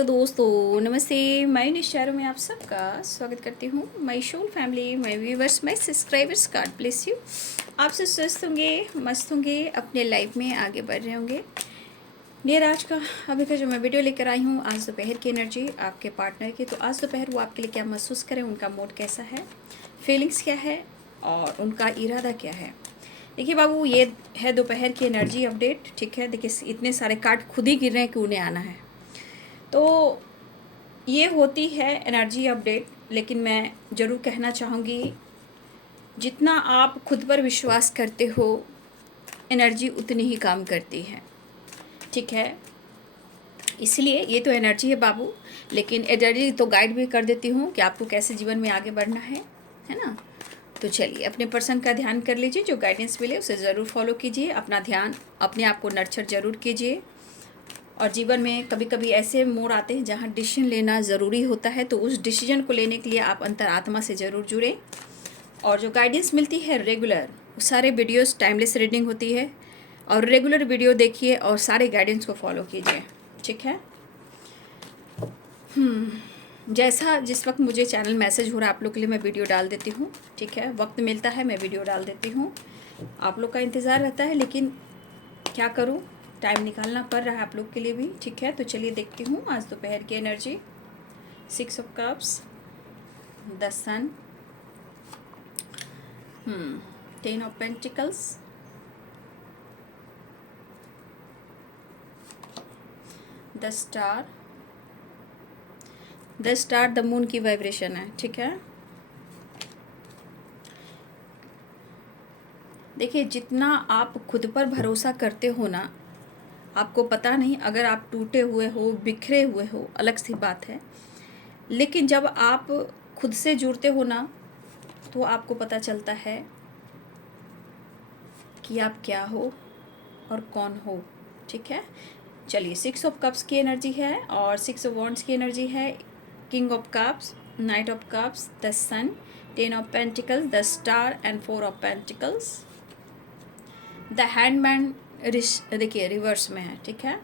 Hello दोस्तों, नमस्ते। मैं निशारों में आप सबका स्वागत करती हूँ। My soul family, my viewers, my subscribers, God bless you. आप सब स्वस्थ होंगे, मस्त होंगे, अपने लाइफ में आगे बढ़ रहे होंगे। नियर आज का अभी का जो मैं वीडियो लेकर आई हूँ, आज दोपहर की एनर्जी आपके पार्टनर की। तो आज दोपहर वो आपके लिए क्या महसूस करें, उनका मूड कैसा है, फीलिंग्स क्या है और उनका इरादा क्या है। देखिए बाबू, ये है दोपहर की एनर्जी अपडेट। ठीक है, देखिए इतने सारे कार्ड खुद ही गिर रहे हैं कि उन्हें आना है। तो ये होती है एनर्जी अपडेट, लेकिन मैं ज़रूर कहना चाहूँगी, जितना आप खुद पर विश्वास करते हो एनर्जी उतनी ही काम करती है। ठीक है, इसलिए ये तो एनर्जी है बाबू, लेकिन एनर्जी तो गाइड भी कर देती हूँ कि आपको कैसे जीवन में आगे बढ़ना है ना। तो चलिए अपने पर्सन का ध्यान कर लीजिए, जो गाइडेंस मिले उसे ज़रूर फॉलो कीजिए। अपना ध्यान, अपने आप को नर्चर ज़रूर कीजिए। और जीवन में कभी कभी ऐसे मोड़ आते हैं जहाँ डिसीजन लेना ज़रूरी होता है, तो उस डिसीजन को लेने के लिए आप अंतरात्मा से ज़रूर जुड़ें। और जो गाइडेंस मिलती है रेगुलर, सारे वीडियोस टाइमलेस रीडिंग होती है, और रेगुलर वीडियो देखिए और सारे गाइडेंस को फॉलो कीजिए। ठीक है। जैसा जिस वक्त मुझे चैनल मैसेज हो रहा है आप लोग के लिए, मैं वीडियो डाल देती हूँ। ठीक है, वक्त मिलता है मैं वीडियो डाल देती हूँ। आप लोग का इंतज़ार रहता है, लेकिन क्या करूँ, टाइम निकालना पड़ रहा है आप लोग के लिए भी। ठीक है, तो चलिए देखती हूँ आज दोपहर की energy. 6 of cups, the sun, 10 of pentacles, the star. The star the moon की वाइब्रेशन है। ठीक है, देखिए जितना आप खुद पर भरोसा करते हो ना, आपको पता नहीं, अगर आप टूटे हुए हो, बिखरे हुए हो, अलग सी बात है, लेकिन जब आप खुद से जुड़ते हो ना, तो आपको पता चलता है कि आप क्या हो और कौन हो। ठीक है, चलिए 6 ऑफ कप्स की एनर्जी है और 6 ऑफ वॉन्ड्स की एनर्जी है। King of cups, knight of cups, the sun, 10 of pentacles, the star and 4 of pentacles. The hangman देखिए रिवर्स में है। ठीक है,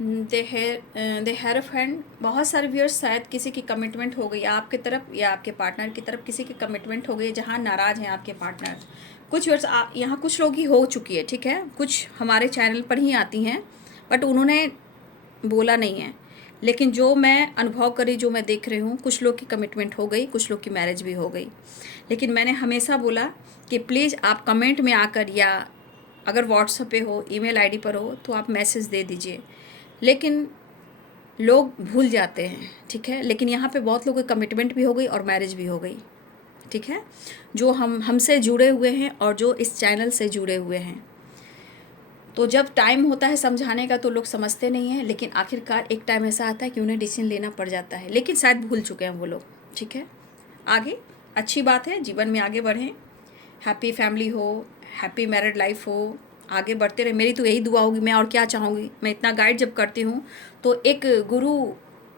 दे हेरोफेंड। बहुत सारे व्यूअर्स, शायद किसी की कमिटमेंट हो गई आपके तरफ या आपके पार्टनर की तरफ, किसी की कमिटमेंट हो गई जहाँ नाराज़ हैं आपके पार्टनर। कुछ व्यूअर्स यहाँ कुछ लोग ही हो चुकी है। ठीक है, कुछ हमारे चैनल पर ही आती हैं, बट उन्होंने बोला नहीं है। लेकिन जो मैं अनुभव करी, जो मैं देख रही हूँ, कुछ लोग की कमिटमेंट हो गई, कुछ लोग की मैरिज भी हो गई। लेकिन मैंने हमेशा बोला कि प्लीज़ आप कमेंट में आकर, या अगर व्हाट्सएप पे हो, ईमेल आईडी पर हो, तो आप मैसेज दे दीजिए। लेकिन लोग भूल जाते हैं। ठीक है, लेकिन यहाँ पे बहुत लोगों की कमिटमेंट भी हो गई और मैरिज भी हो गई। ठीक है, जो हमसे जुड़े हुए हैं और जो इस चैनल से जुड़े हुए हैं। तो जब टाइम होता है समझाने का तो लोग समझते नहीं हैं, लेकिन आखिरकार एक टाइम ऐसा आता है कि उन्हें डिसीजन लेना पड़ जाता है, लेकिन शायद भूल चुके हैं वो लोग। ठीक है, आगे अच्छी बात है, जीवन में आगे बढ़ें, हैप्पी फैमिली हो, हैप्पी मैरिड लाइफ हो, आगे बढ़ते रहे। मेरी तो यही दुआ होगी, मैं और क्या चाहूँगी। मैं इतना गाइड जब करती हूँ तो एक गुरु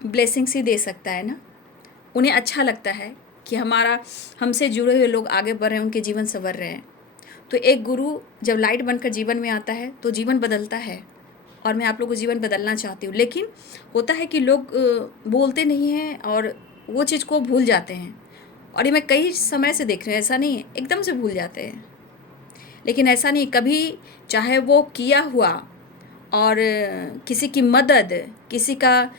ब्लेसिंग्स ही दे सकता है ना। उन्हें अच्छा लगता है कि हमारा हमसे जुड़े हुए लोग आगे बढ़ रहे हैं, उनके जीवन संवर रहे हैं। तो एक गुरु जब लाइट बनकर जीवन में आता है तो जीवन बदलता है, और मैं आप लोगों को जीवन बदलना चाहती हूँ। लेकिन होता है कि लोग बोलते नहीं हैं और वो चीज़ को भूल जाते हैं। और ये मैं कई समय से देख रही हूँ, ऐसा नहीं है एकदम से भूल जाते हैं। लेकिन ऐसा नहीं, कभी चाहे वो किया हुआ और किसी की मदद, किसी का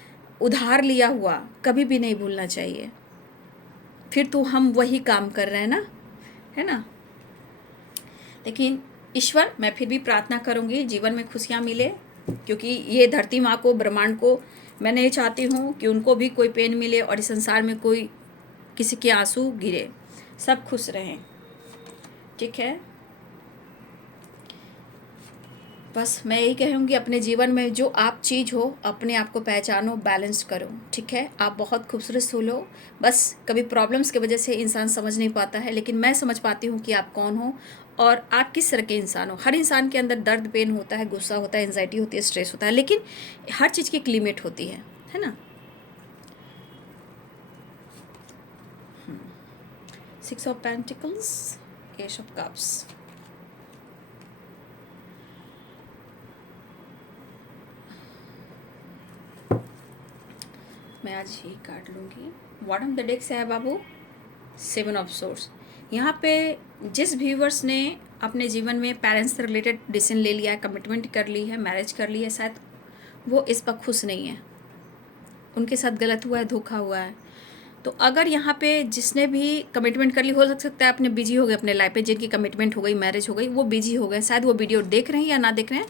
उधार लिया हुआ कभी भी नहीं भूलना चाहिए। फिर तो हम वही काम कर रहे हैं ना, है ना। लेकिन ईश्वर, मैं फिर भी प्रार्थना करूंगी जीवन में खुशियां मिले, क्योंकि ये धरती माँ को, ब्रह्मांड को, मैं नहीं चाहती हूँ कि उनको भी कोई पेन मिले और इस संसार में कोई किसी के आंसू गिरे। सब खुश रहें। ठीक है, बस मैं यही कहूँगी, अपने जीवन में जो आप चीज़ हो अपने आप को पहचानो, बैलेंस करो। ठीक है, आप बहुत खूबसूरत हो लो। बस कभी प्रॉब्लम्स की वजह से इंसान समझ नहीं पाता है, लेकिन मैं समझ पाती हूँ कि आप कौन हो और आप किस तरह के इंसान हो। हर इंसान के अंदर दर्द, पेन होता है, गुस्सा होता है, एंजाइटी होती है, स्ट्रेस होता है, लेकिन हर चीज़ की एक लिमिट होती है ना। 6 of pentacles, S of cups, मैं आज ही काट लूँगी। बॉटम द डेक से है बाबू 7 ऑफ सोर्स। यहाँ पे जिस व्यूवर्स ने अपने जीवन में पेरेंट्स से रिलेटेड डिसीजन ले लिया है, कमिटमेंट कर ली है, मैरिज कर ली है, शायद वो इस पर खुश नहीं है, उनके साथ गलत हुआ है, धोखा हुआ है। तो अगर यहाँ पे जिसने भी कमिटमेंट कर ली, हो सकता है अपने बिजी हो गए अपने लाइफ पे, जिनकी कमिटमेंट हो गई, मैरिज हो गई, वो बिजी हो गए, शायद वो वीडियो देख रहे हैं या ना देख रहे हैं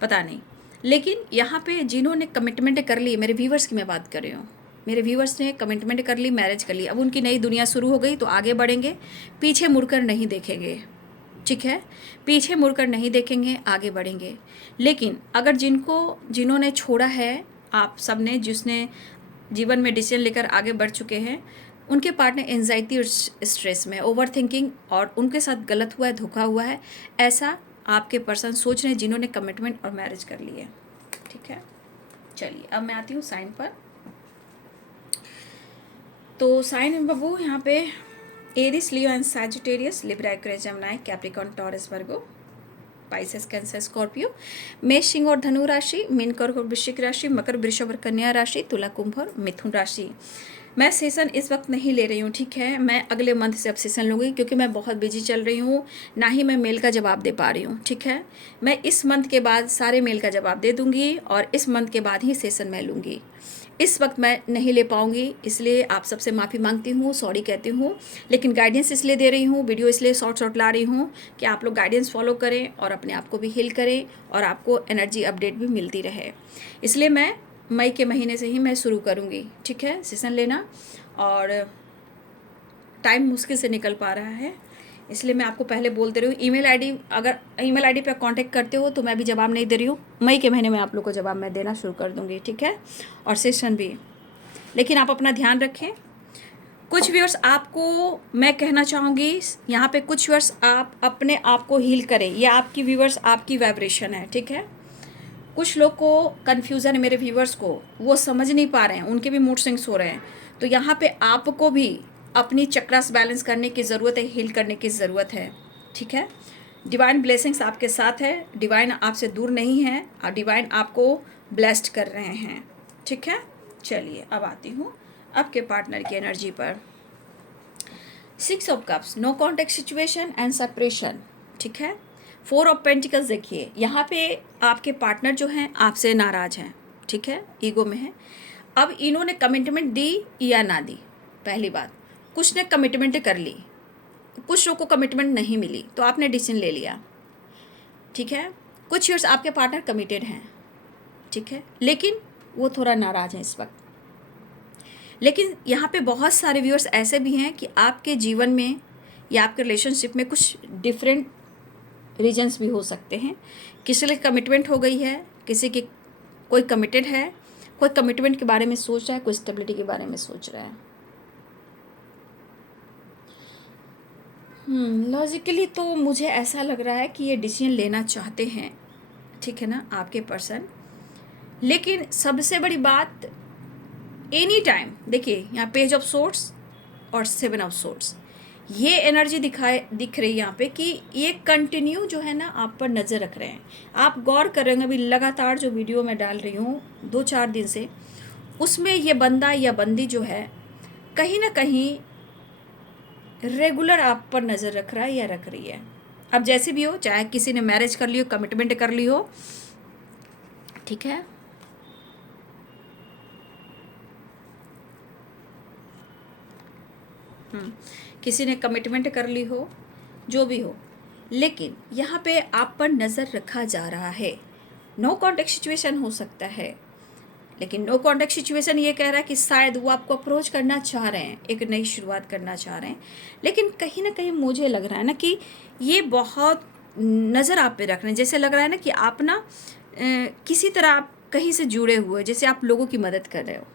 पता नहीं। लेकिन यहाँ पे जिन्होंने कमिटमेंट कर ली, मेरे व्यूवर्स की मैं बात कर रही हूँ, मेरे व्यूवर्स ने कमिटमेंट कर ली, मैरिज कर ली, अब उनकी नई दुनिया शुरू हो गई, तो आगे बढ़ेंगे, पीछे मुड़कर नहीं देखेंगे, ठीक है, पीछे मुड़कर नहीं देखेंगे, आगे बढ़ेंगे। लेकिन अगर जिन्होंने छोड़ा है, आप सब ने जिसने जीवन में डिसीजन लेकर आगे बढ़ चुके हैं, उनके पार्टनर एंजाइटी और स्ट्रेस में, ओवर थिंकिंग, और उनके साथ गलत हुआ है, धोखा हुआ है, ऐसा आपके पर्सन सोच रहे हैं जिन्होंने कमिटमेंट और मैरिज कर ली है, ठीक है। चलिए अब मैं आती हूँ साइन पर। तो साइन में बाबू यहाँ पे Aries, Leo and Sagittarius, Libra, Aquarius, Gemini, Capricorn, Taurus, Virgo, Pisces, Cancer, Scorpio, मेष, सिंह और धनु राशि, मीन, कर्क और वृश्चिक राशि, मकर, वृषभ और कन्या राशि, तुला, कुंभ और मिथुन राशि। मैं सेशन इस वक्त नहीं ले रही हूँ, ठीक है, मैं अगले मंथ से अब सेशन लूँगी, क्योंकि मैं बहुत बिजी चल रही हूँ, ना ही मैं मेल का जवाब दे पा रही हूँ, ठीक है। मैं इस मंथ के बाद सारे मेल का जवाब दे दूँगी और इस मंथ के बाद ही सेशन मैं लूँगी। इस वक्त मैं नहीं ले पाऊँगी, इसलिए आप सबसे माफ़ी मांगती हूँ, सॉरी कहती हूँ। लेकिन गाइडेंस इसलिए दे रही हूँ, वीडियो इसलिए शॉर्ट ला रही हूँ कि आप लोग गाइडेंस फॉलो करें और अपने आप को भी हील करें और आपको एनर्जी अपडेट भी मिलती रहे। इसलिए मैं मई के महीने से ही मैं शुरू करूँगी, ठीक है, सेशन लेना, और टाइम मुश्किल से निकल पा रहा है, इसलिए मैं आपको पहले बोलते रही हूँ। ईमेल आईडी, अगर ईमेल आईडी पे कांटेक्ट करते हो तो मैं भी जवाब नहीं दे रही हूँ, मई के महीने में आप लोग को जवाब मैं देना शुरू कर दूँगी, ठीक है, और सेशन भी। लेकिन आप अपना ध्यान रखें। कुछ व्यूअर्स आपको मैं कहना चाहूँगी यहाँ पे, कुछ व्यूअर्स आप अपने आप को हील करें, ये आपकी व्यूअर्स आपकी वाइब्रेशन है, ठीक है। कुछ लोग को कन्फ्यूज़न है, मेरे व्यूअर्स को, वो समझ नहीं पा रहे हैं, उनके भी मूड स्विंग्स हो रहे हैं। तो यहाँ पे आपको भी अपनी चक्रास बैलेंस करने की ज़रूरत है, हील करने की ज़रूरत है, ठीक है। डिवाइन ब्लेसिंग्स आपके साथ है, डिवाइन आपसे दूर नहीं है और डिवाइन आपको ब्लेस्ड कर रहे हैं, ठीक है। चलिए अब आती हूँ आपके पार्टनर की एनर्जी पर। 6 of cups, no contact situation and separation, ठीक है। 4 ऑफ पेंटिकल्स, देखिए यहाँ पे आपके पार्टनर जो हैं आपसे नाराज़ हैं, ठीक है, ईगो में है। अब इन्होंने कमिटमेंट दी या ना दी, पहली बात, कुछ ने कमिटमेंट कर ली, कुछ लोग को कमिटमेंट नहीं मिली, तो आपने डिसीजन ले लिया, ठीक है। कुछ ईयर्स आपके पार्टनर कमिटेड हैं, ठीक है, लेकिन वो थोड़ा नाराज़ हैं इस वक्त। लेकिन यहाँ पे बहुत सारे व्यूअर्स ऐसे भी हैं कि आपके जीवन में या आपके रिलेशनशिप में कुछ डिफरेंट रीजन्स भी हो सकते हैं। किसी के कमिटमेंट हो गई है, किसी की कोई कमिटेड है, कोई कमिटमेंट के बारे में सोच रहा है, कोई स्टेबिलिटी के बारे में सोच रहा है। लॉजिकली तो मुझे ऐसा लग रहा है कि ये डिसीजन लेना चाहते हैं, ठीक है ना, आपके पर्सन। लेकिन सबसे बड़ी बात, एनी टाइम, देखिए यहाँ पेज ऑफ सोर्ट्स और 7 ऑफ सोर्ट्स, ये एनर्जी दिख रही है यहाँ पे कि ये कंटिन्यू जो है ना आप पर नज़र रख रहे हैं। आप गौर कर रहे हैं, अभी लगातार जो वीडियो मैं डाल रही हूँ 2-4 दिन से, उसमें ये बंदा या बंदी जो है कहीं ना कहीं रेगुलर आप पर नज़र रख रहा है या रख रही है। अब जैसे भी हो, चाहे किसी ने मैरिज कर ली हो, कमिटमेंट कर ली हो, ठीक है, किसी ने कमिटमेंट कर ली हो, जो भी हो, लेकिन यहाँ पे आप पर नज़र रखा जा रहा है। नो कॉन्टेक्ट सिचुएशन हो सकता है, लेकिन नो कॉन्टेक्ट सिचुएशन ये कह रहा है कि शायद वो आपको अप्रोच करना चाह रहे हैं, एक नई शुरुआत करना चाह रहे हैं, लेकिन कहीं ना कहीं मुझे लग रहा है ना कि ये बहुत नज़र आप पे रख रहे हैं। जैसे लग रहा है ना कि आप ना किसी तरह आप कहीं से जुड़े हुए, जैसे आप लोगों की मदद कर रहे हो,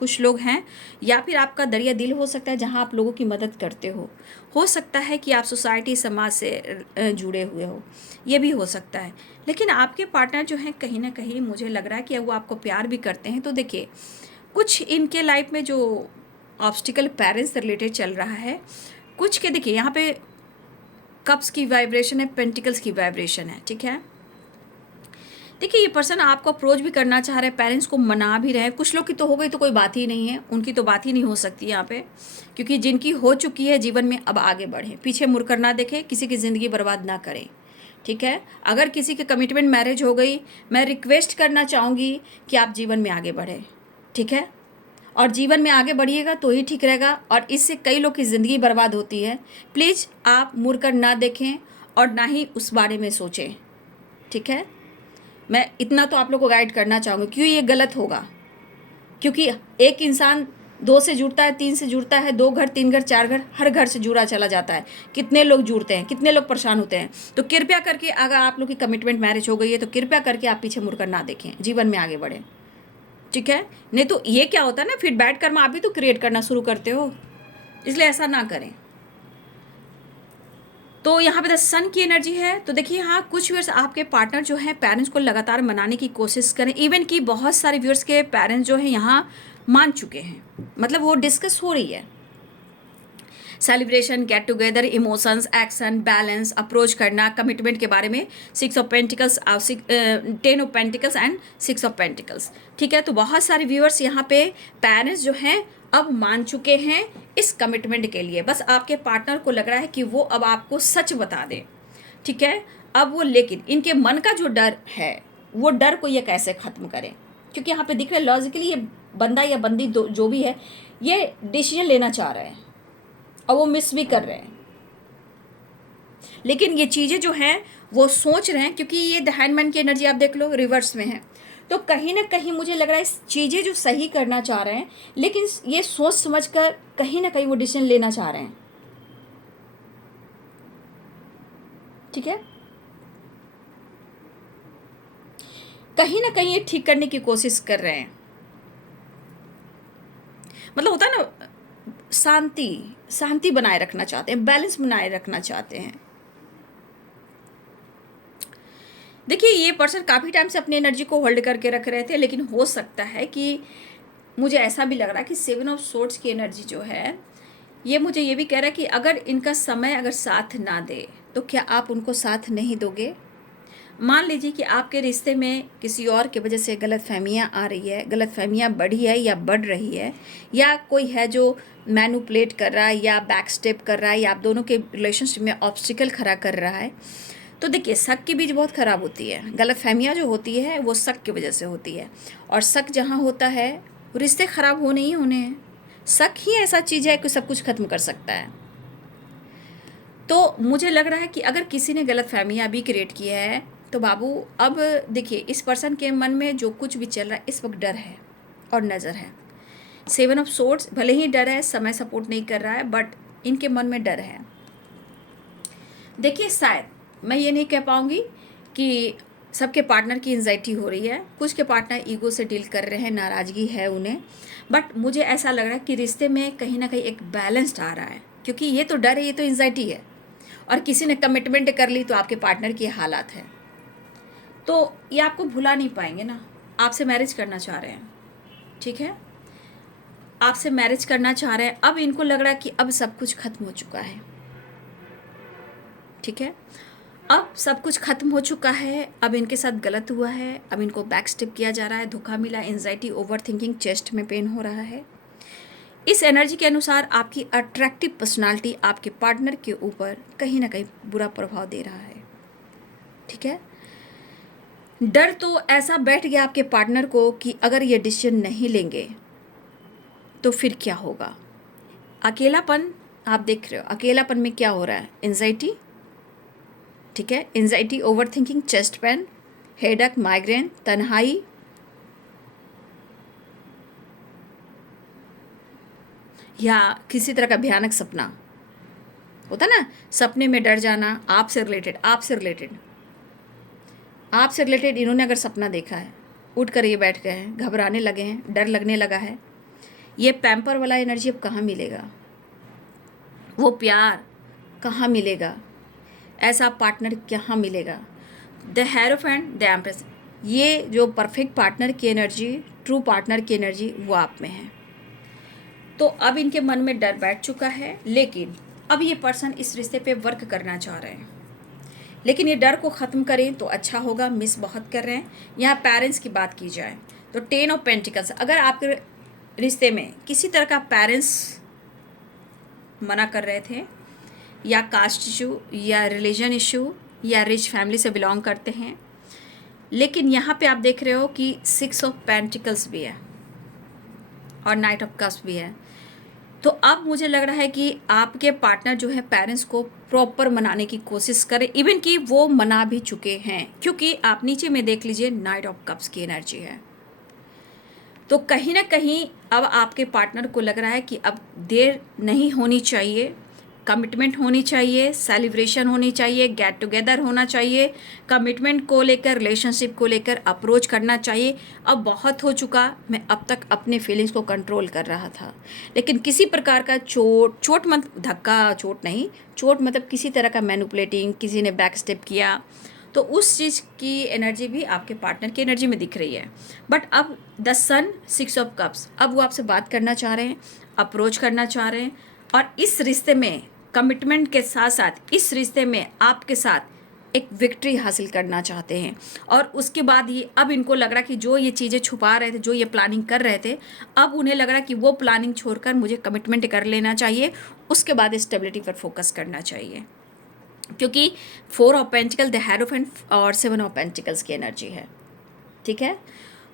कुछ लोग हैं, या फिर आपका दरिया दिल हो सकता है जहां आप लोगों की मदद करते हो सकता है कि आप सोसाइटी समाज से जुड़े हुए हो, ये भी हो सकता है। लेकिन आपके पार्टनर जो हैं कहीं ना कहीं मुझे लग रहा है कि वो आपको प्यार भी करते हैं। तो देखिए, कुछ इनके लाइफ में जो ऑब्स्टिकल पेरेंट्स से रिलेटेड चल रहा है, कुछ के देखिए यहाँ पे कप्स की वाइब्रेशन है, पेंटिकल्स की वाइब्रेशन है, ठीक है। देखिए ये पर्सन आपको अप्रोच भी करना चाह रहे हैं, पेरेंट्स को मना भी रहे हैं। कुछ लोग की तो हो गई तो कोई बात ही नहीं है, उनकी तो बात ही नहीं हो सकती यहाँ पे, क्योंकि जिनकी हो चुकी है जीवन में अब आगे बढ़े, पीछे मुड़ कर ना देखें, किसी की ज़िंदगी बर्बाद ना करें। ठीक है, अगर किसी की कमिटमेंट मैरिज हो गई, मैं रिक्वेस्ट करना चाहूँगी कि आप जीवन में आगे बढ़ें। ठीक है, और जीवन में आगे बढ़िएगा तो ही ठीक रहेगा, और इससे कई लोग की ज़िंदगी बर्बाद होती है। प्लीज़ आप मुड़ कर ना देखें और ना ही उस बारे में सोचें। ठीक है, मैं इतना तो आप लोग को गाइड करना चाहूँगी, क्यों ये गलत होगा। क्योंकि एक इंसान 2 से जुड़ता है, 3 से जुड़ता है, 2 घर, 3 घर, 4 घर, हर घर से जुड़ा चला जाता है। कितने लोग जुड़ते हैं, कितने लोग परेशान होते हैं। तो कृपया करके अगर आप लोग की कमिटमेंट मैरिज हो गई है तो कृपया करके आप पीछे मुड़कर ना देखें, जीवन में आगे बढ़ें। ठीक है, नहीं तो ये क्या होता है ना, फिर बैड कर्म आप भी तो क्रिएट करना शुरू करते हो, इसलिए ऐसा ना करें। तो यहाँ पे द सन की एनर्जी है। तो देखिए हाँ, कुछ व्यूअर्स आपके पार्टनर जो है पेरेंट्स को लगातार मनाने की कोशिश करें। इवन कि बहुत सारे व्यूअर्स के पेरेंट्स जो है यहाँ मान चुके हैं, मतलब वो डिस्कस हो रही है। Celebration, get together, emotions, action, balance, approach करना, कमिटमेंट के बारे में 6 of pentacles, 10 of pentacles and 6 of pentacles. ठीक है, तो बहुत सारे व्यूअर्स यहाँ पे पेरेंट्स जो हैं अब मान चुके हैं इस कमिटमेंट के लिए। बस आपके पार्टनर को लग रहा है कि वो अब आपको सच बता दे। ठीक है, अब वो, लेकिन इनके मन का जो डर है वो डर को ये कैसे ख़त्म करें, क्योंकि यहाँ पे दिख रहा है लॉजिकली ये बंदा या बंदी जो भी है ये डिसीजन लेना चाह रहे हैं और वो मिस भी कर रहे हैं, लेकिन ये चीज़ें जो हैं वो सोच रहे हैं, क्योंकि ये द हैंडमैन की एनर्जी आप देख लो रिवर्स में है। तो कहीं ना कहीं मुझे लग रहा है इस चीज़ें जो सही करना चाह रहे हैं, लेकिन ये सोच समझ कर कहीं ना कहीं वो डिसीजन लेना चाह रहे हैं। ठीक है, कहीं ना कहीं ये ठीक करने की कोशिश कर रहे हैं। मतलब होता है ना, शांति बनाए रखना चाहते हैं, बैलेंस बनाए रखना चाहते हैं। देखिए ये पर्सन काफ़ी टाइम से अपनी एनर्जी को होल्ड करके रख रहे थे, लेकिन हो सकता है कि मुझे ऐसा भी लग रहा है कि 7 ऑफ सोर्ड्स की एनर्जी जो है ये मुझे ये भी कह रहा है कि अगर इनका समय अगर साथ ना दे तो क्या आप उनको साथ नहीं दोगे। मान लीजिए कि आपके रिश्ते में किसी और की वजह से गलतफहमियां आ रही है, गलतफहमियां बढ़ी है या बढ़ रही है, या कोई है जो मैनिपुलेट कर रहा है या बैक स्टेप कर रहा है, या आप दोनों के रिलेशनशिप में ऑब्स्टिकल खड़ा कर रहा है, तो देखिए शक की बीज बहुत ख़राब होती है। गलतफहमियां जो होती है वो शक की वजह से होती है, और शक जहाँ होता है रिश्ते ख़राब होने ही होने हैं। शक ही ऐसा चीज़ है कि सब कुछ ख़त्म कर सकता है। तो मुझे लग रहा है कि अगर किसी ने गलतफहमियां भी क्रिएट की है तो बाबू अब देखिए इस पर्सन के मन में जो कुछ भी चल रहा है इस वक्त डर है और नज़र है। 7 ऑफ सोर्ड्स भले ही डर है, समय सपोर्ट नहीं कर रहा है, बट इनके मन में डर है। देखिए शायद मैं ये नहीं कह पाऊँगी कि सबके पार्टनर की एंजाइटी हो रही है, कुछ के पार्टनर ईगो से डील कर रहे हैं, नाराज़गी है उन्हें, बट मुझे ऐसा लग रहा है कि रिश्ते में कहीं ना कहीं एक बैलेंस्ड आ रहा है, क्योंकि ये तो डर है, ये तो एंजाइटी है, और किसी ने कमिटमेंट कर ली तो आपके पार्टनर की हालात है, तो ये आपको भुला नहीं पाएंगे ना। आपसे मैरिज करना चाह रहे हैं, ठीक है, आपसे मैरिज करना चाह रहे हैं। अब इनको लग रहा है कि अब सब कुछ खत्म हो चुका है। ठीक है, अब सब कुछ खत्म हो चुका है, अब इनके साथ गलत हुआ है, अब इनको बैक स्टेप किया जा रहा है, धोखा मिला, एंजाइटी, ओवर थिंकिंग, चेस्ट में पेन हो रहा है। इस एनर्जी के अनुसार आपकी अट्रैक्टिव पर्सनालिटी आपके पार्टनर के ऊपर कहीं ना कहीं बुरा प्रभाव दे रहा है। ठीक है, डर तो ऐसा बैठ गया आपके पार्टनर को कि अगर ये डिसीजन नहीं लेंगे तो फिर क्या होगा। अकेलापन आप देख रहे हो, अकेलापन में क्या हो रहा है, एंजाइटी। ठीक है, anxiety, over thinking, chest pain, headache, migraine, तन्हाई, या किसी तरह का भयानक सपना होता ना, सपने में डर जाना, आपसे रिलेटेड इन्होंने अगर सपना देखा है, उठ कर ये बैठ गए हैं, घबराने लगे हैं, डर लगने लगा है। ये पैम्पर वाला एनर्जी अब कहाँ मिलेगा, वो प्यार कहाँ मिलेगा, ऐसा पार्टनर कहाँ मिलेगा। द हेरोफेंट, द एम्प्रेस, ये जो परफेक्ट पार्टनर की एनर्जी, ट्रू पार्टनर की एनर्जी वो आप में है। तो अब इनके मन में डर बैठ चुका है, लेकिन अब ये पर्सन इस रिश्ते पे वर्क करना चाह रहे हैं। लेकिन ये डर को ख़त्म करें तो अच्छा होगा, मिस बहुत कर रहे हैं। यहाँ पेरेंट्स की बात की जाए तो 10 ऑफ पेंटिकल्स, अगर आपके रिश्ते में किसी तरह का पेरेंट्स मना कर रहे थे, या कास्ट इशू या रिलीजन इशू या रिच फैमिली से बिलोंग करते हैं, लेकिन यहाँ पे आप देख रहे हो कि 6 ऑफ पेंटिकल्स भी है और नाइट ऑफ कप्स भी है। तो अब मुझे लग रहा है कि आपके पार्टनर जो है पेरेंट्स को प्रॉपर मनाने की कोशिश करें, इवन कि वो मना भी चुके हैं, क्योंकि आप नीचे में देख लीजिए नाइट ऑफ कप्स की एनर्जी है। तो कहीं ना कहीं अब आपके पार्टनर को लग रहा है कि अब देर नहीं होनी चाहिए, कमिटमेंट होनी चाहिए, सेलिब्रेशन होनी चाहिए, गेट टुगेदर होना चाहिए, कमिटमेंट को लेकर, रिलेशनशिप को लेकर अप्रोच करना चाहिए। अब बहुत हो चुका, मैं अब तक अपने फीलिंग्स को कंट्रोल कर रहा था, लेकिन किसी प्रकार का चोट मत धक्का, चोट नहीं, चोट मतलब किसी तरह का मैनिपुलेटिंग, किसी ने बैक स्टेप किया, तो उस चीज़ की एनर्जी भी आपके पार्टनर की एनर्जी में दिख रही है। बट अब द सन 6 ऑफ कप्स, अब वो आपसे बात करना चाह रहे हैं, अप्रोच करना चाह रहे हैं, और इस रिश्ते में कमिटमेंट के साथ साथ इस रिश्ते में आपके साथ एक विक्ट्री हासिल करना चाहते हैं। और उसके बाद ये अब इनको लग रहा कि जो ये चीज़ें छुपा रहे थे, जो ये प्लानिंग कर रहे थे, अब उन्हें लग रहा कि वो प्लानिंग छोड़कर मुझे कमिटमेंट कर लेना चाहिए, उसके बाद स्टेबिलिटी पर फोकस करना चाहिए, क्योंकि 4 ऑफ पेंटिकल, द हेरोफेंट और 7 ऑफ पेंटिकल्स की एनर्जी है। ठीक है,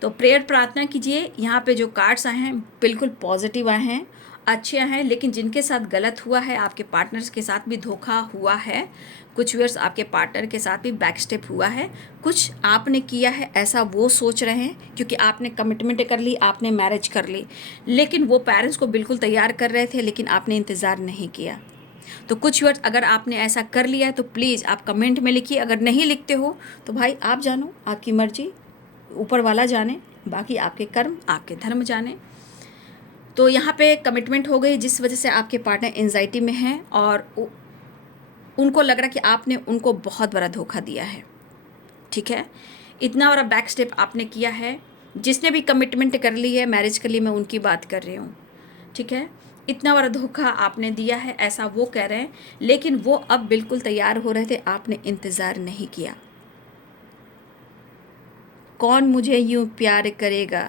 तो प्रेयर प्रार्थना कीजिए। यहाँ पे जो कार्ड्स आए हैं बिल्कुल पॉजिटिव आए हैं, अच्छे हैं, लेकिन जिनके साथ गलत हुआ है, आपके पार्टनर्स के साथ भी धोखा हुआ है, कुछ व्यूअर्स आपके पार्टनर के साथ भी बैक स्टेप हुआ है, कुछ आपने किया है ऐसा वो सोच रहे हैं, क्योंकि आपने कमिटमेंट कर ली, आपने मैरिज कर ली, लेकिन वो पेरेंट्स को बिल्कुल तैयार कर रहे थे, लेकिन आपने इंतज़ार नहीं किया। तो कुछ व्यूअर्स अगर आपने ऐसा कर लिया है तो प्लीज़ आप कमेंट में लिखिए, अगर नहीं लिखते हो तो भाई आप जानो, आपकी मर्जी, ऊपर वाला जाने, बाकी आपके कर्म, आपके धर्म जाने। तो यहाँ पे कमिटमेंट हो गई, जिस वजह से आपके पार्टनर एंजाइटी में हैं और उनको लग रहा कि आपने उनको बहुत बड़ा धोखा दिया है। ठीक है, इतना बड़ा बैक स्टेप आपने किया है। जिसने भी कमिटमेंट कर ली है, मैरिज कर ली, मैं उनकी बात कर रही हूँ। ठीक है, इतना बड़ा धोखा आपने दिया है, ऐसा वो कह रहे हैं, लेकिन वो अब बिल्कुल तैयार हो रहे थे, आपने इंतज़ार नहीं किया। कौन मुझे यूं प्यार करेगा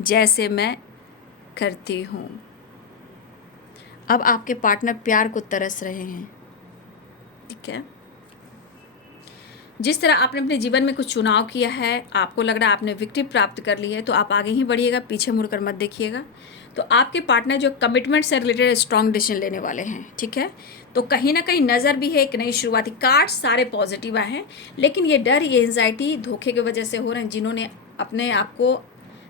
जैसे मैं करती हूँ। अब आपके पार्टनर प्यार को तरस रहे हैं। ठीक है, जिस तरह आपने अपने जीवन में कुछ चुनाव किया है, आपको लग रहा है आपने विक्ट्री प्राप्त कर ली है, तो आप आगे ही बढ़िएगा, पीछे मुड़कर मत देखिएगा। तो आपके पार्टनर जो कमिटमेंट से रिलेटेड स्ट्रॉन्ग डिसीजन लेने वाले हैं। ठीक है, तो कहीं ना कहीं नज़र भी है एक नई शुरुआती। कार्ड सारे पॉजिटिव आए हैं, लेकिन ये डर, ये एंजाइटी धोखे की वजह से हो रहे हैं। जिन्होंने अपने आप को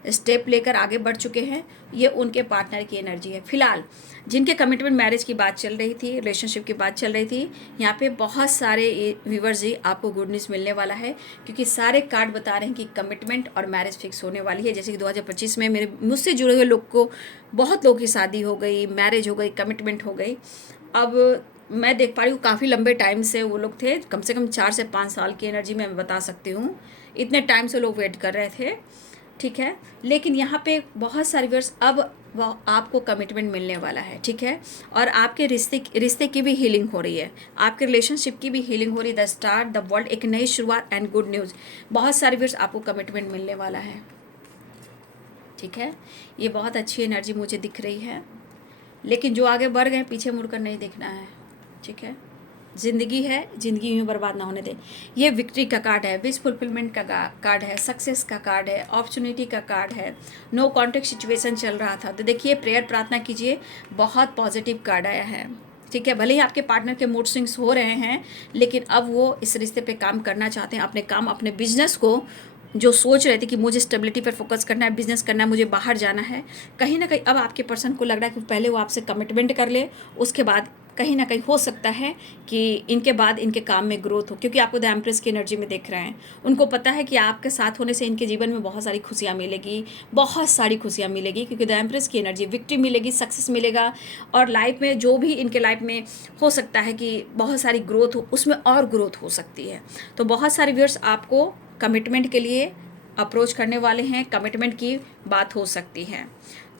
स्टेप लेकर आगे बढ़ चुके हैं, ये उनके पार्टनर की एनर्जी है। फिलहाल जिनके कमिटमेंट मैरिज की बात चल रही थी, रिलेशनशिप की बात चल रही थी, यहाँ पे बहुत सारे व्यूवर्स जी आपको गुड न्यूज़ मिलने वाला है, क्योंकि सारे कार्ड बता रहे हैं कि कमिटमेंट और मैरिज फिक्स होने वाली है। जैसे कि 2025 में मुझसे जुड़े हुए लोग को, बहुत लोगों की शादी हो गई, मैरिज हो गई, कमिटमेंट हो गई। अब मैं देख पा रही हूँ काफ़ी लंबे टाइम से वो लोग थे, कम से कम 4 से 5 साल की एनर्जी मैं बता सकती हूँ, इतने टाइम से लोग वेट कर रहे थे। ठीक है, लेकिन यहाँ पे बहुत सारे व्यूअर्स अब आपको कमिटमेंट मिलने वाला है। ठीक है, और आपके रिश्ते की भी हीलिंग हो रही है, आपके रिलेशनशिप की भी हीलिंग हो रही है। द स्टार्ट, द वर्ल्ड, एक नई शुरुआत एंड गुड न्यूज़। बहुत सारे व्यूअर्स आपको कमिटमेंट मिलने वाला है। ठीक है, ये बहुत अच्छी एनर्जी मुझे दिख रही है, लेकिन जो आगे बढ़ गए पीछे मुड़कर नहीं देखना है। ठीक है, ज़िंदगी है, ज़िंदगी में बर्बाद ना होने दें। ये विक्ट्री का कार्ड है, विश फुलफिलमेंट का कार्ड है, सक्सेस का कार्ड है, अपॉर्चुनिटी का कार्ड है। नो कॉन्टेक्ट सिचुएशन चल रहा था, तो देखिए प्रेयर प्रार्थना कीजिए, बहुत पॉजिटिव कार्ड आया है। ठीक है, भले ही आपके पार्टनर के मूड स्विंग्स हो रहे हैं, लेकिन अब वो इस रिश्ते पे काम करना चाहते हैं, अपने काम, अपने बिजनेस को, जो सोच रहे थे कि मुझे स्टेबिलिटी पर फोकस करना है, बिजनेस करना है, मुझे बाहर जाना है, कहीं ना कहीं अब आपके पर्सन को लग रहा है कि पहले वो आपसे कमिटमेंट कर ले, उसके बाद कहीं ना कहीं हो सकता है कि इनके बाद इनके काम में ग्रोथ हो, क्योंकि आपको द एम्प्रेस की एनर्जी में देख रहे हैं। उनको पता है कि आपके साथ होने से इनके जीवन में बहुत सारी खुशियाँ मिलेगी, बहुत सारी खुशियाँ मिलेगी, क्योंकि द एम्प्रेस की एनर्जी, विक्ट्री मिलेगी, सक्सेस मिलेगा, और लाइफ में जो भी इनके लाइफ में हो सकता है कि बहुत सारी ग्रोथ हो, उसमें और ग्रोथ हो सकती है। तो बहुत सारे व्यूअर्स आपको कमिटमेंट के लिए अप्रोच करने वाले हैं, कमिटमेंट की बात हो सकती है।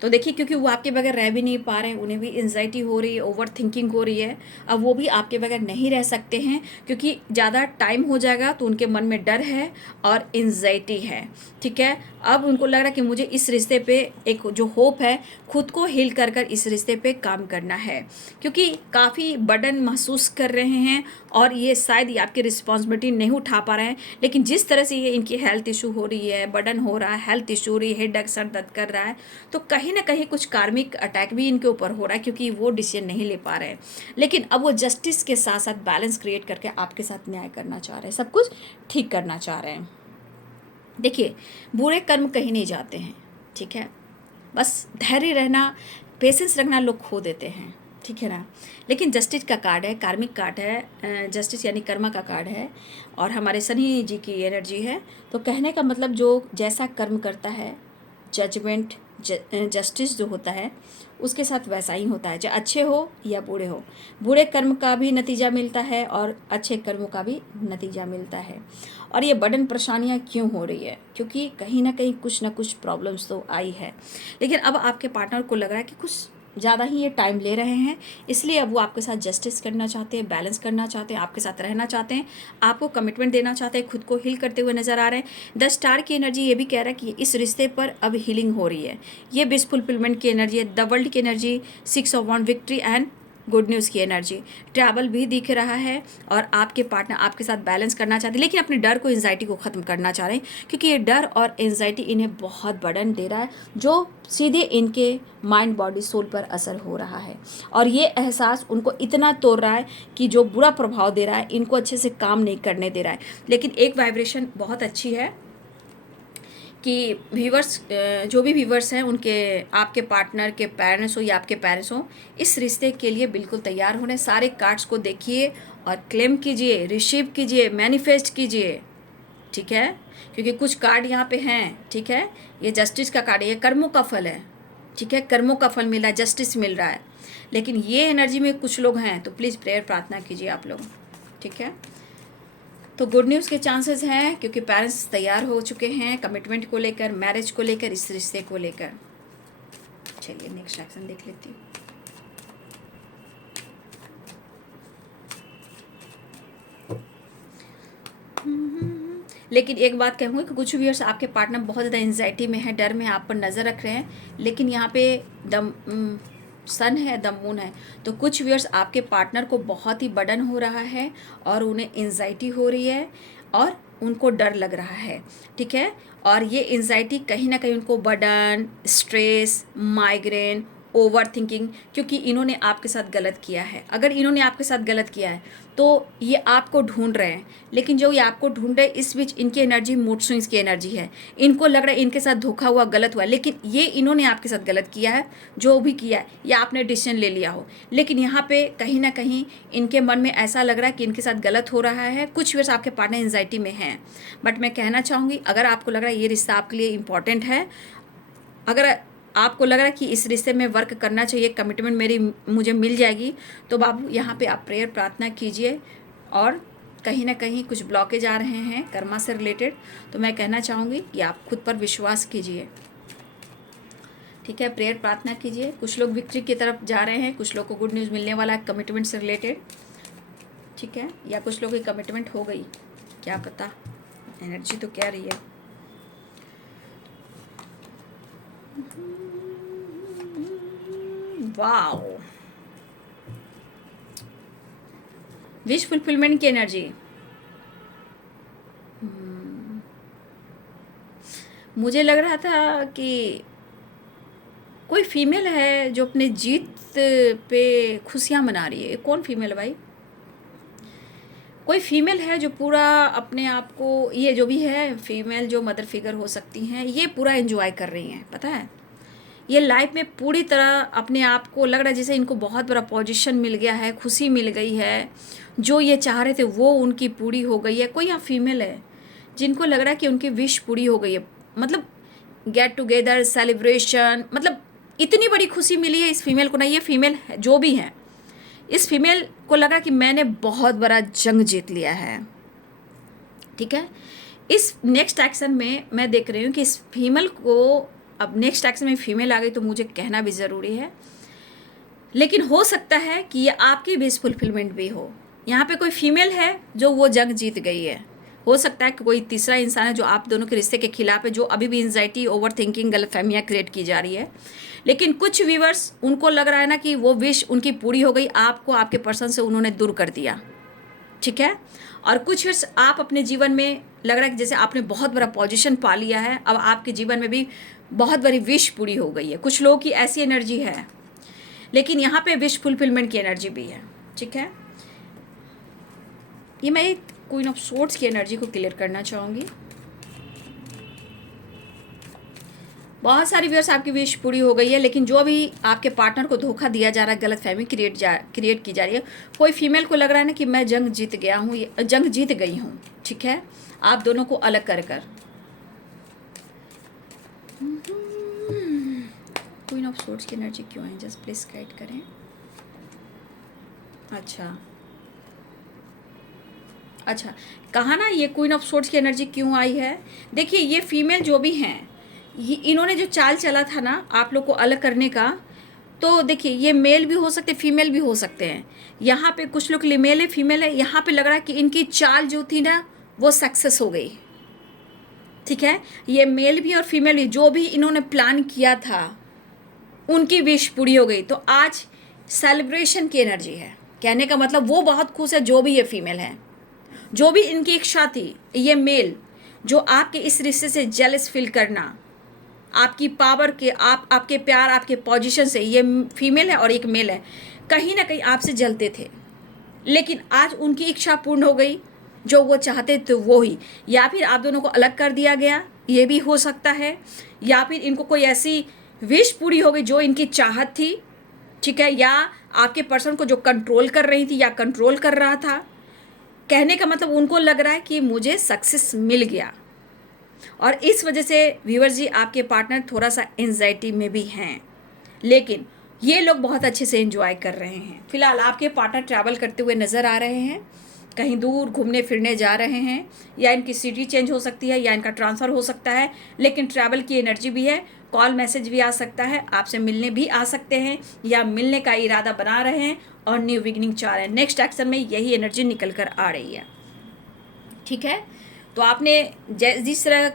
तो देखिए, क्योंकि वो आपके बगैर रह भी नहीं पा रहे हैं, उन्हें भी एंजाइटी हो रही है, ओवर थिंकिंग हो रही है। अब वो भी आपके बगैर नहीं रह सकते हैं, क्योंकि ज़्यादा टाइम हो जाएगा तो उनके मन में डर है और एंजाइटी है। ठीक है, अब उनको लग रहा है कि मुझे इस रिश्ते पे एक जो होप है, खुद को हील कर कर इस रिश्ते पे काम करना है, क्योंकि काफ़ी बर्डन महसूस कर रहे हैं और ये शायद ये आपकी रिस्पॉन्सिबिलिटी नहीं उठा पा रहे हैं। लेकिन जिस तरह से ये इनकी हेल्थ इशू हो रही है, बर्डन हो रहा है, हेल्थ इशू हो रही है, हेडेक, सर दर्द कर रहा है, तो कहीं ना कहीं कुछ कार्मिक अटैक भी इनके ऊपर हो रहा है, क्योंकि वो डिसीजन नहीं ले पा रहे हैं। लेकिन अब वो जस्टिस के साथ साथ बैलेंस क्रिएट करके आपके साथ न्याय करना चाह रहे हैं, सब कुछ ठीक करना चाह रहे हैं। देखिए, बुरे कर्म कहीं नहीं जाते हैं। ठीक है, बस धैर्य रहना, पेशेंस रखना लोग खो देते हैं। ठीक है ना। लेकिन जस्टिस का कार्ड है, कार्मिक कार्ड है, जस्टिस यानी कर्मा का कार्ड है, और हमारे शनि जी की एनर्जी है। तो कहने का मतलब जो जैसा कर्म करता है, जजमेंट, जस्टिस जो होता है उसके साथ वैसा ही होता है, चाहे अच्छे हो या बुरे हो। बुरे कर्म का भी नतीजा मिलता है और अच्छे कर्मों का भी नतीजा मिलता है। और ये बर्डन परेशानियाँ क्यों हो रही है, क्योंकि कहीं ना कुछ प्रॉब्लम्स तो आई है। लेकिन अब आपके पार्टनर को लग रहा है कि कुछ ज़्यादा ही ये टाइम ले रहे हैं, इसलिए अब वो आपके साथ जस्टिस करना चाहते हैं, बैलेंस करना चाहते हैं, आपके साथ रहना चाहते हैं, आपको कमिटमेंट देना चाहते हैं, खुद को हील करते हुए नज़र आ रहे हैं। 10 स्टार की एनर्जी ये भी कह रहा है कि इस रिश्ते पर अब हीलिंग हो रही है। ये विश फुलफिलमेंट की एनर्जी है, द वर्ल्ड की energy, 6 of one, victory and good news की एनर्जी। ट्रैवल भी दिख रहा है और आपके पार्टनर आपके साथ बैलेंस करना चाहते हैं, लेकिन अपने डर को, एंजाइटी को ख़त्म करना चाह रहे हैं, क्योंकि ये डर और एंजाइटी इन्हें बहुत बर्डन दे रहा है, जो सीधे इनके माइंड, बॉडी, सोल पर असर हो रहा है। और ये एहसास उनको इतना तोड़ रहा है कि जो बुरा प्रभाव दे रहा है, इनको अच्छे से काम नहीं करने दे रहा है। लेकिन एक वाइब्रेशन बहुत अच्छी है कि व्यूवर्स, जो भी व्यूवर्स हैं, उनके, आपके पार्टनर के पेरेंट्स हो या आपके पेरेंट्स हो, इस रिश्ते के लिए बिल्कुल तैयार होने। सारे कार्ड्स को देखिए और क्लेम कीजिए, रिसीव कीजिए, मैनिफेस्ट कीजिए। ठीक है, क्योंकि कुछ कार्ड यहाँ पे हैं। ठीक है, ये जस्टिस का कार्ड है, ये कर्मों का फल है। ठीक है, कर्मों का फल मिल रहा है, जस्टिस मिल रहा है। लेकिन ये एनर्जी में कुछ लोग हैं, तो प्लीज़ प्रेयर प्रार्थना कीजिए आप लोग। ठीक है, तो गुड न्यूज़ के चांसेस हैं, क्योंकि पेरेंट्स तैयार हो चुके हैं कमिटमेंट को लेकर, मैरिज को लेकर, इस रिश्ते को लेकर। चलिए नेक्स्ट एक्शन देख लेती हूँ। लेकिन एक बात कहूँगी कि कुछ व्यूअर्स, आपके पार्टनर बहुत ज़्यादा एंजाइटी में है, डर में, आप पर नज़र रख रहे हैं। लेकिन यहाँ पे दम सन है, द मून है, तो कुछ व्यूअर्स आपके पार्टनर को बहुत ही बर्डन हो रहा है और उन्हें एंजाइटी हो रही है और उनको डर लग रहा है। ठीक है, और ये एंजाइटी कहीं ना कहीं उनको burden, stress, migraine, over thinking, क्योंकि इन्होंने आपके साथ गलत किया है। अगर इन्होंने आपके साथ गलत किया है तो ये आपको ढूंढ रहे हैं, लेकिन जो ये आपको ढूंढ रहे हैं, इस बीच इनकी एनर्जी मूड स्विंग्स की एनर्जी है। इनको लग रहा है इनके साथ धोखा हुआ, गलत हुआ, लेकिन ये इन्होंने आपके साथ गलत किया है। जो भी किया है या आपने डिसीजन ले लिया हो, लेकिन यहाँ पे कहीं ना कहीं इनके मन में ऐसा लग रहा है कि इनके साथ गलत हो रहा है। कुछ व्यूअर्स आपके पार्टनर एंजाइटी में हैं, बट मैं कहना चाहूँगी, अगर आपको लग रहा है ये रिश्ता आपके लिए इंपॉर्टेंट है, अगर आपको लग रहा है कि इस रिश्ते में वर्क करना चाहिए, कमिटमेंट मुझे मिल जाएगी, तो बाबू यहाँ पे आप प्रेयर प्रार्थना कीजिए। और कहीं ना कहीं कुछ ब्लॉकेज आ रहे हैं कर्मा से रिलेटेड, तो मैं कहना चाहूँगी कि आप खुद पर विश्वास कीजिए। ठीक है, प्रेयर प्रार्थना कीजिए। कुछ लोग विक्ट्री की तरफ जा रहे हैं, कुछ लोग को गुड न्यूज़ मिलने वाला है कमिटमेंट से रिलेटेड। ठीक है, या कुछ लोगों की कमिटमेंट हो गई, क्या पता, एनर्जी तो क्या रही है। वाओ, विश फुलफिलमेंट की एनर्जी। मुझे लग रहा था कि कोई फीमेल है जो अपने जीत पे खुशियाँ मना रही है। कौन फीमेल है भाई? कोई फीमेल है जो पूरा अपने आप को, ये जो भी है फीमेल, जो मदर फिगर हो सकती हैं, ये पूरा एंजॉय कर रही हैं। पता है, ये लाइफ में पूरी तरह अपने आप को लग रहा है जैसे इनको बहुत बड़ा पोजीशन मिल गया है, खुशी मिल गई है, जो ये चाह रहे थे वो उनकी पूरी हो गई है। कोई यहाँ फीमेल है जिनको लग रहा है कि उनकी विश पूरी हो गई है, मतलब गेट टुगेदर, सेलिब्रेशन, मतलब इतनी बड़ी खुशी मिली है इस फीमेल को ना। ये फीमेल जो भी है, इस फीमेल को लग रहा है कि मैंने बहुत बड़ा जंग जीत लिया है। ठीक है, इस नेक्स्ट एक्शन में मैं देख रही हूँ कि इस फीमेल को अब नेक्स्ट एक्शन में फीमेल आ गई तो मुझे कहना भी ज़रूरी है, लेकिन हो सकता है कि ये आपकी विश फुलफिलमेंट भी हो। यहाँ पे कोई फीमेल है जो वो जंग जीत गई है। हो सकता है कि कोई तीसरा इंसान है जो आप दोनों के रिश्ते के खिलाफ है, जो अभी भी एंजाइटी, ओवर थिंकिंग, गलतफहमियाँ क्रिएट की जा रही है। लेकिन कुछ व्यूअर्स उनको लग रहा है ना कि वो विश उनकी पूरी हो गई, आपको आपके पर्सन से उन्होंने दूर कर दिया, ठीक है। और कुछ व्यूअर्स आप अपने जीवन में लग रहा है कि जैसे आपने बहुत बड़ा पोजीशन पा लिया है, अब आपके जीवन में भी बहुत बड़ी विश पूरी हो गई है। कुछ लोगों की ऐसी एनर्जी है, लेकिन यहाँ पे विश फुलफिलमेंट की एनर्जी भी है, ठीक है। ये मैं क्वीन ऑफ सोर्ड्स की एनर्जी को क्लियर करना चाहूँगी। बहुत सारी व्यूअर्स आपकी विश पूरी हो गई है, लेकिन जो भी आपके पार्टनर को धोखा दिया जा रहा है, गलतफहमी क्रिएट की जा रही है, कोई फीमेल को लग रहा है ना कि मैं जंग जीत गया हूँ, जंग जीत गई हूँ, ठीक है, आप दोनों को अलग कर कर। क्वीन ऑफ सोर्ड्स की एनर्जी क्यों है, जस्ट प्लीज गाइड करें। अच्छा, कहा ना ये क्वीन ऑफ सोर्ड्स की एनर्जी क्यों आई है। देखिए ये फीमेल जो भी हैं, इन्होंने जो चाल चला था ना आप लोग को अलग करने का, तो देखिए ये मेल भी हो सकते, फीमेल भी हो सकते हैं। यहाँ पे कुछ लोग के लिए मेल है, फीमेल है। यहाँ पे लग रहा है कि इनकी चाल जो थी ना वो सक्सेस हो गई, ठीक है। ये मेल भी और फीमेल भी, जो भी इन्होंने प्लान किया था उनकी विश पूरी हो गई। तो आज सेलिब्रेशन की एनर्जी है। कहने का मतलब वो बहुत खुश है, जो भी ये फीमेल है, जो भी इनकी इच्छा थी। ये मेल जो आपके इस रिश्ते से जेलस फील करना, आपकी पावर के, आपके प्यार, आपके पोजीशन से, ये फीमेल है और एक मेल है, कहीं ना कहीं आपसे जलते थे, लेकिन आज उनकी इच्छा पूर्ण हो गई। जो वो चाहते थे वो ही, या फिर आप दोनों को अलग कर दिया गया, ये भी हो सकता है। या फिर इनको कोई ऐसी विश पूरी हो गई जो इनकी चाहत थी, ठीक है। या आपके पर्सन को जो कंट्रोल कर रही थी या कंट्रोल कर रहा था। कहने का मतलब उनको लग रहा है कि मुझे सक्सेस मिल गया, और इस वजह से व्यूअर जी आपके पार्टनर थोड़ा सा एंजाइटी में भी हैं, लेकिन ये लोग बहुत अच्छे से एंजॉय कर रहे हैं। फिलहाल आपके पार्टनर ट्रैवल करते हुए नज़र आ रहे हैं, कहीं दूर घूमने फिरने जा रहे हैं, या इनकी सिटी चेंज हो सकती है, या इनका ट्रांसफ़र हो सकता है, लेकिन ट्रैवल की एनर्जी भी है। कॉल मैसेज भी आ सकता है, आपसे मिलने भी आ सकते हैं, या मिलने का इरादा बना रहे हैं और न्यू बिगिनिंग चाह रहे हैं। नेक्स्ट एक्शन में यही एनर्जी निकल कर आ रही है, ठीक है। तो आपने जिस तरह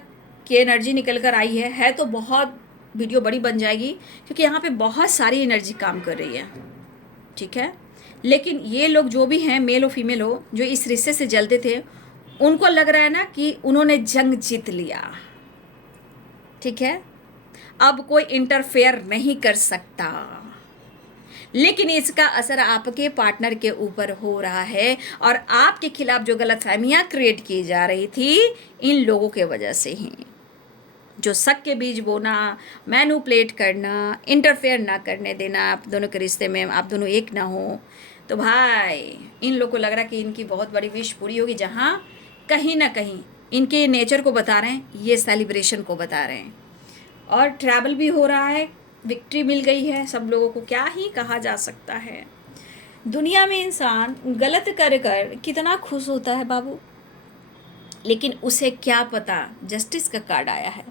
की एनर्जी निकल कर आई है तो बहुत वीडियो बड़ी बन जाएगी, क्योंकि यहाँ पे बहुत सारी एनर्जी काम कर रही है, ठीक है। लेकिन ये लोग जो भी हैं, मेल हो फीमेल हो, जो इस रिश्ते से जलते थे, उनको लग रहा है ना कि उन्होंने जंग जीत लिया, ठीक है। अब कोई इंटरफेयर नहीं कर सकता, लेकिन इसका असर आपके पार्टनर के ऊपर हो रहा है, और आपके खिलाफ जो गलतफहमियां क्रिएट की जा रही थी इन लोगों के वजह से ही। जो शक के बीज बोना, मैनिपुलेट करना, इंटरफेयर ना करने देना आप दोनों के रिश्ते में, आप दोनों एक ना हो, तो भाई इन लोगों को लग रहा है कि इनकी बहुत बड़ी विश पूरी होगी, जहाँ कहीं ना कहीं इनके नेचर को बता रहे हैं, ये सेलिब्रेशन को बता रहे हैं। और ट्रैवल भी हो रहा है, विक्ट्री मिल गई है सब लोगों को, क्या ही कहा जा सकता है। दुनिया में इंसान गलत कर कर कितना खुश होता है बाबू, लेकिन उसे क्या पता जस्टिस का कार्ड आया है,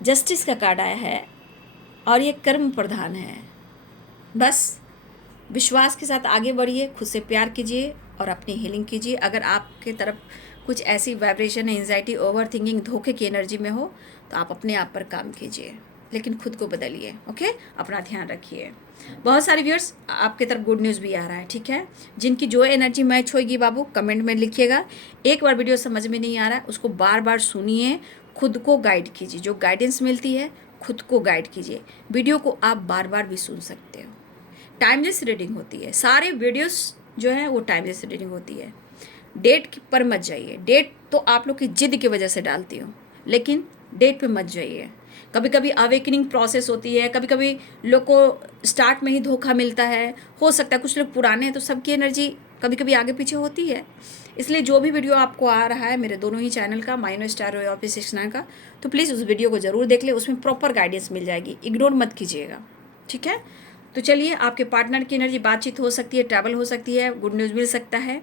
जस्टिस का कार्ड आया है, और ये कर्म प्रधान है। बस विश्वास के साथ आगे बढ़िए, खुद से प्यार कीजिए और अपनी हीलिंग कीजिए। अगर आपके तरफ कुछ ऐसी वाइब्रेशन, एंजाइटी, ओवर थिंकिंग, धोखे की एनर्जी में हो, तो आप अपने आप पर काम कीजिए, लेकिन खुद को बदलिए, ओके। अपना ध्यान रखिए। बहुत सारे व्यूअर्स आपके तरफ गुड न्यूज़ भी आ रहा है, ठीक है। जिनकी जो एनर्जी मैच होगी बाबू कमेंट में लिखिएगा। एक बार वीडियो समझ में नहीं आ रहा है उसको बार बार सुनिए, खुद को गाइड कीजिए। जो गाइडेंस मिलती है खुद को गाइड कीजिए। वीडियो को आप बार बार भी सुन सकते हो, टाइमलेस रीडिंग होती है। सारे वीडियोस जो है वो टाइमलेस रीडिंग होती है। डेट पर मत जाइए, डेट तो आप लोग की जिद की वजह से डालती हूँ, लेकिन डेट पे मत जाइए। कभी कभी अवेकनिंग प्रोसेस होती है, कभी कभी लोग को स्टार्ट में ही धोखा मिलता है। हो सकता है कुछ लोग पुराने हैं तो सबकी एनर्जी कभी कभी आगे पीछे होती है। इसलिए जो भी वीडियो आपको आ रहा है मेरे दोनों ही चैनल का, माइनो स्टार रॉय ऑफिस 69 का, तो प्लीज़ उस वीडियो को ज़रूर देख ले, उसमें प्रॉपर गाइडेंस मिल जाएगी, इग्नोर मत कीजिएगा, ठीक है। तो चलिए, आपके पार्टनर की एनर्जी, बातचीत हो सकती है, ट्रैवल हो सकती है, गुड न्यूज़ मिल सकता है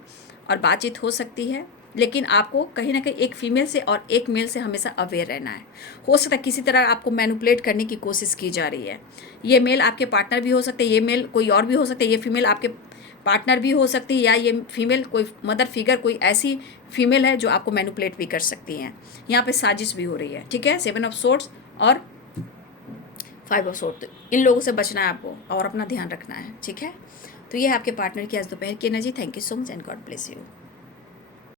और बातचीत हो सकती है। लेकिन आपको कहीं ना कहीं एक फीमेल से और एक मेल से हमेशा अवेयर रहना है। हो सकता है किसी तरह आपको मैनिपुलेट करने की कोशिश की जा रही है। ये मेल आपके पार्टनर भी हो सकते हैं, ये मेल कोई और भी हो सकते हैं, ये फीमेल आपके पार्टनर भी हो सकती है, या ये फीमेल कोई मदर फिगर कोई ऐसी फीमेल है जो आपको मैनिपुलेट भी कर सकती हैं। यहाँ पे साजिश भी हो रही है, ठीक है। 7 ऑफ सोर्ड्स और 5 ऑफ सोर्ड, इन लोगों से बचना है आपको और अपना ध्यान रखना है, ठीक है। तो ये है आपके पार्टनर की आज दोपहर की energy. Thank you so much and God bless you.